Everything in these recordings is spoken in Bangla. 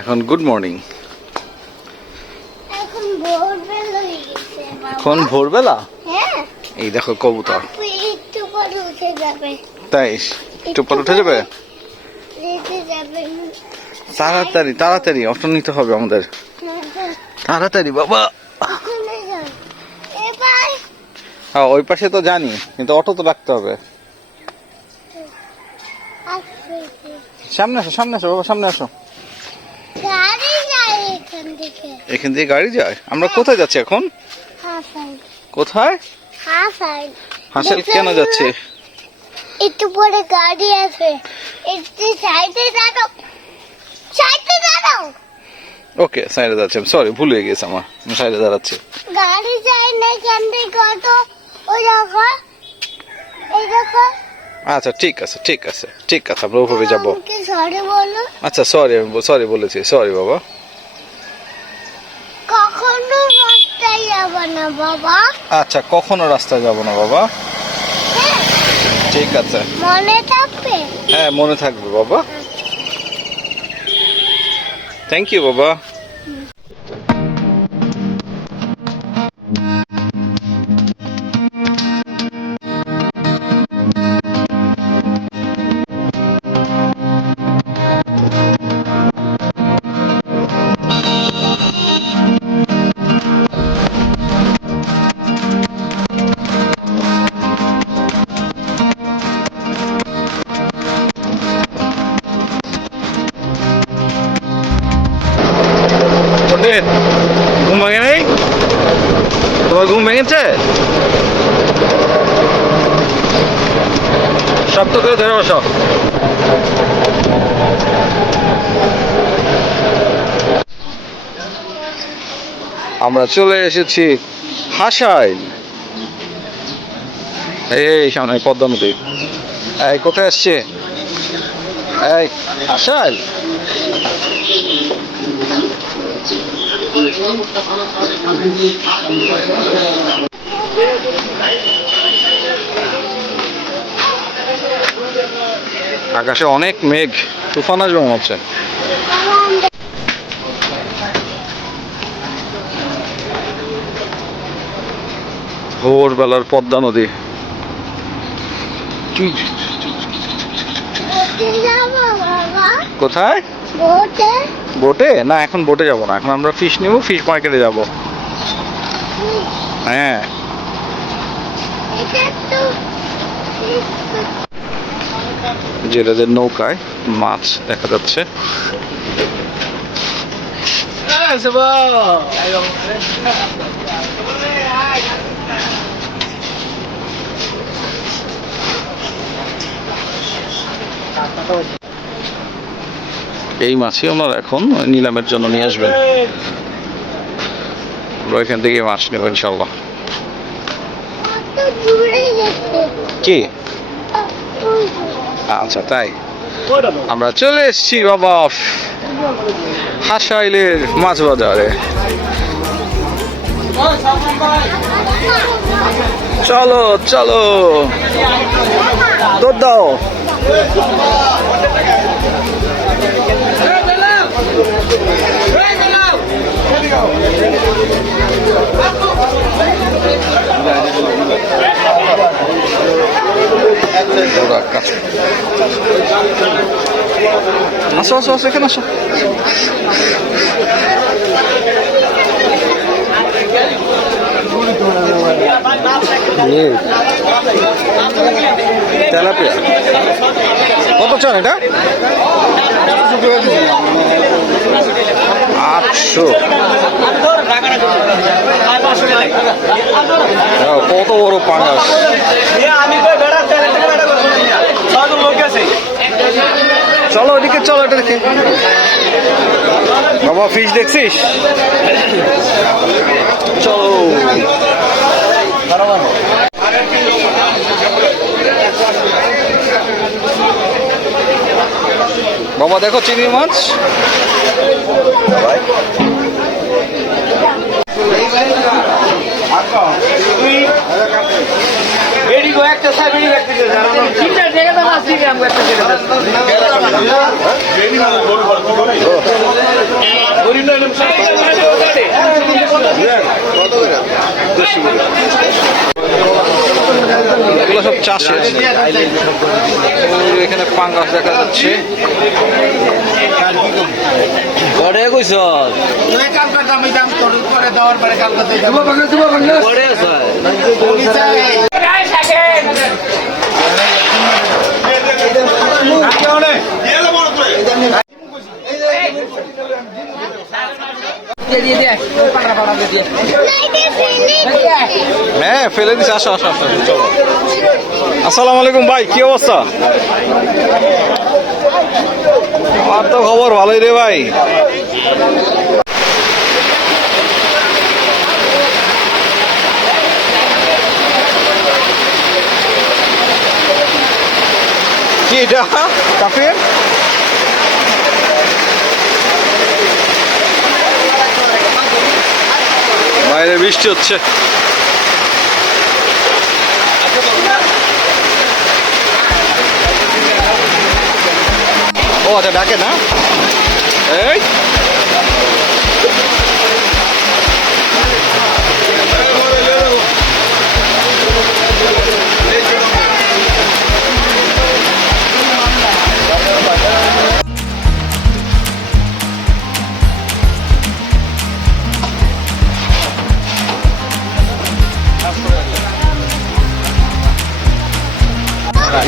এখন গুড মর্নিং এখন ভোরবেলা হয়ে এই দেখো কবুতর। তাই একটু পর উঠে যাবে? তাড়াতাড়ি তাড়াতাড়ি অটো নিতে হবে আমাদের। তাড়াতাড়ি বাবা। হ্যাঁ ওই পাশে তো জানি কিন্তু অটো তো রাখতে হবে। সামনে আসো সামনে আসো বাবা সামনে আসো। এখান থেকে গাড়ি যায়? আমরা কোথায় যাচ্ছি এখন? কোথায়? হাসান হাসেল কেন যাচ্ছে? একটু পরে গাড়ি আছে। একটু সাইডে দাঁড়াও। সাইডে দাঁড়াও। ওকে সাইডে যাচ্ছে। সরি ভুল হয়ে গেছে আমার। আমি সাইডে দাঁড়াচ্ছি। গাড়ি যায় না থেকে কত? ওই দেখো। এই দেখো। আচ্ছা ঠিক আছে ঠিক আছে ঠিক আছে। আমরা ওভাবে যাব। আচ্ছা সরি আমি সরি বলেছি। সরি বাবা। কখনো রাস্তায় যাব না বাবা। আচ্ছা কখনো রাস্তায় যাব না বাবা। হ্যাঁ। ঠিক আছে। মনে থাকবে? হ্যাঁ মনে থাকবে বাবা। থ্যাংক ইউ বাবা। ঘুম ভেঙে তোমার ঘুম ভেঙেছে? ধরে আমরা চলে এসেছি হাসাইল এই সামনে পদ্মা এই, কোথায় আসছে? এই হাসাইল আকাশে অনেক মেঘ তুফান আসবে মনে হচ্ছে। ভোরবেলার পদ্মা নদী। কোথায়? ভোটে বোটে? না এখন বোটে যাব না। এখন আমরা ফিশ নেব ফিশ মার্কেটে যাব। হ্যাঁ। জেলেদের নৌকায় মাছ দেখা যাচ্ছে। এই মাছই ওনারা এখন নিলামের জন্য নিয়ে আসবেন। আমরা এখান থেকে মাছ নেব ইনশাল্লাহ কি? আচ্ছা তাই। আমরা চলে এসেছি বাবা হাসাইলের মাছ বাজারে। চলো চলো। দৌড় দাও। আসো আসো আসো এখানে আসো। তেলাপিয়া। কত চান এটা? আটশো। কত বড় পাঙ্গাস আমি কই বেড়া তেলে তেলে বেড়া করব না ছয়জন লোক আছে চলো ওদিকে চলো এটা দেখে। বাবা ফিস দেখছিস? চলো। বাবা দেখো চিংড়ি মাছ। এগুলো সব চাষের। এখানে পাঙ্গাস দেখা যাচ্ছে। ঘরে কইস কাম করে দেওয়ার পরে হ্যাঁ ফেলে দিছে আসো আসো আসো চলো। আসসালামু আলাইকুম ভাই কি অবস্থা? আমার তো খবর ভালোই রে ভাই। কি এটা? কাফের? বাইরে বৃষ্টি হচ্ছে। ও আচ্ছা ডাকে না?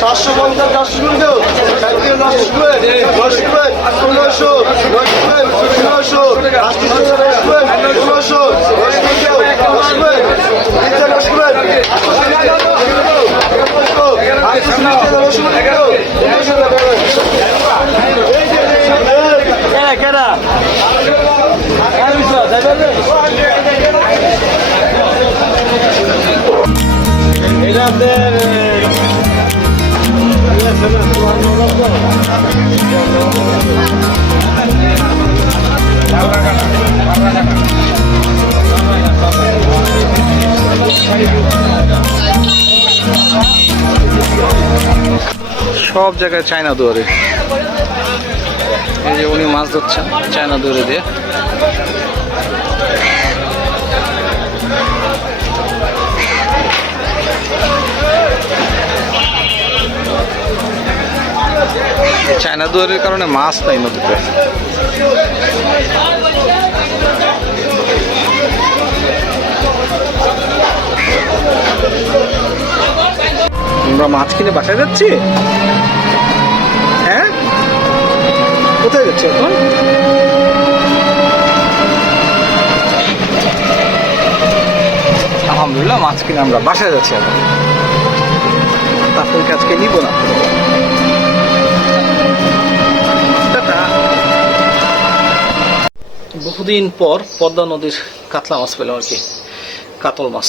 সাতশো পঞ্চাশ চারশো করে দেও নশো করে নশো করে ষোলোশো নশো করে সব জায়গায় চায়না দুয়ারে। এই যে উনি মাছ ধরছেন চায়না দুয়ারে দিয়ে। চায়না দুয়ারের কারণে মাছ নাই নদীতে। আমরা মাছ কিনে বাসায় যাচ্ছি? হ্যাঁ? কোথায় যাচ্ছি এখন? আলহামদুলিল্লাহ, মাছ কিনে আমরা বাসায় যাচ্ছি এখন। তারপরে আজকে নিব না? বহুদিন পর পদ্মা নদীর কাতলা মাছ পেলাম আর কি। কাতল মাছ।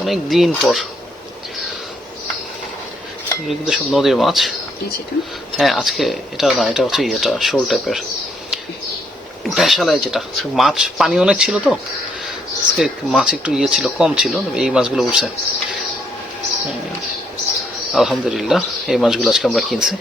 অনেক দিন পর। এগুলো কিন্তু সব নদীর মাছ। হ্যাঁ আজকে এটা না এটা হচ্ছে এটা শোল টাইপের। ভেসালায় যেটা। মাছ পানি অনেক ছিল তো। আজকে মাছ একটু ইয়ে ছিল কম ছিল এই মাছগুলো উঠছে। আলহামদুলিল্লাহ এই মাছগুলো আজকে আমরা কিনছি।